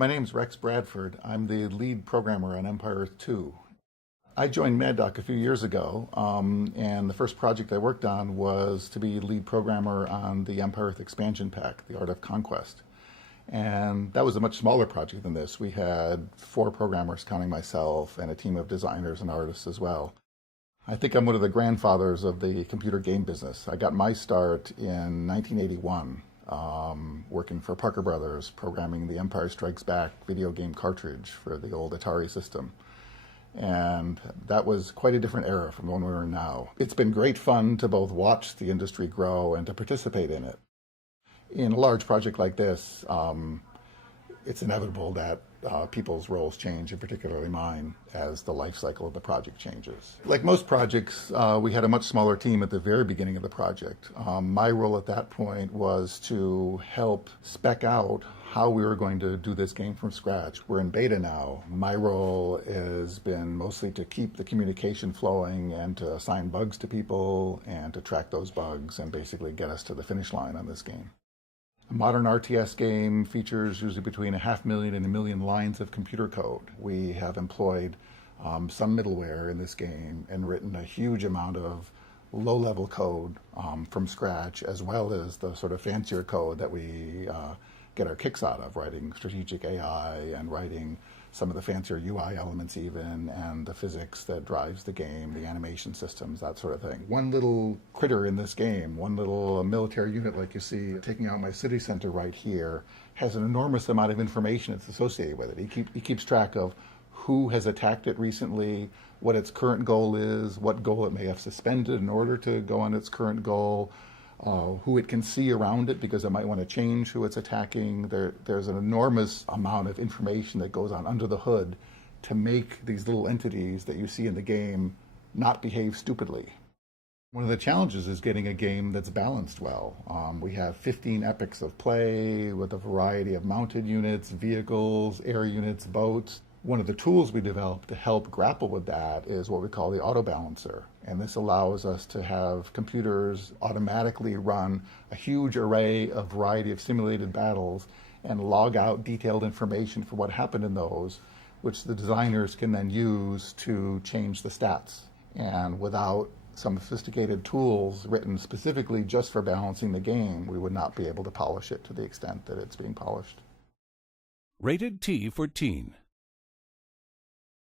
My name's Rex Bradford. I'm the lead programmer on Empire Earth 2. I joined Mad Doc a few years ago, and the first project I worked on was to be lead programmer on the Empire Earth expansion pack, The Art of Conquest. And that was a much smaller project than this. We had 4 programmers, counting myself, and a team of designers and artists as well. I think I'm one of the grandfathers of the computer game business. I got my start in 1981, working for Parker Brothers, programming the Empire Strikes Back video game cartridge for the old Atari system. And that was quite a different era from the one we're in now. It's been great fun to both watch the industry grow and to participate in it. In a large project like this, it's inevitable that people's roles change, and particularly mine, as the life cycle of the project changes. Like most projects, we had a much smaller team at the very beginning of the project. My role at that point was to help spec out how we were going to do this game from scratch. We're in beta now. My role has been mostly to keep the communication flowing and to assign bugs to people and to track those bugs and basically get us to the finish line on this game. A modern RTS game features usually between 500,000 and 1,000,000 lines of computer code. We have employed some middleware in this game and written a huge amount of low-level code from scratch, as well as the sort of fancier code that we get our kicks out of, writing strategic AI and writing some of the fancier UI elements even, and the physics that drives the game, the animation systems, that sort of thing. One little critter in this game, one little military unit like you see taking out my city center right here, has an enormous amount of information that's associated with it. He keeps track of who has attacked it recently, what its current goal is, what goal it may have suspended in order to go on its current goal, who it can see around it because it might want to change who it's attacking. There's an enormous amount of information that goes on under the hood to make these little entities that you see in the game not behave stupidly. One of the challenges is getting a game that's balanced well. We have 15 epochs of play with a variety of mounted units, vehicles, air units, boats. One of the tools we developed to help grapple with that is what we call the auto balancer. And this allows us to have computers automatically run a huge array of variety of simulated battles and log out detailed information for what happened in those, which the designers can then use to change the stats. And without some sophisticated tools written specifically just for balancing the game, we would not be able to polish it to the extent that it's being polished. Rated T for Teen.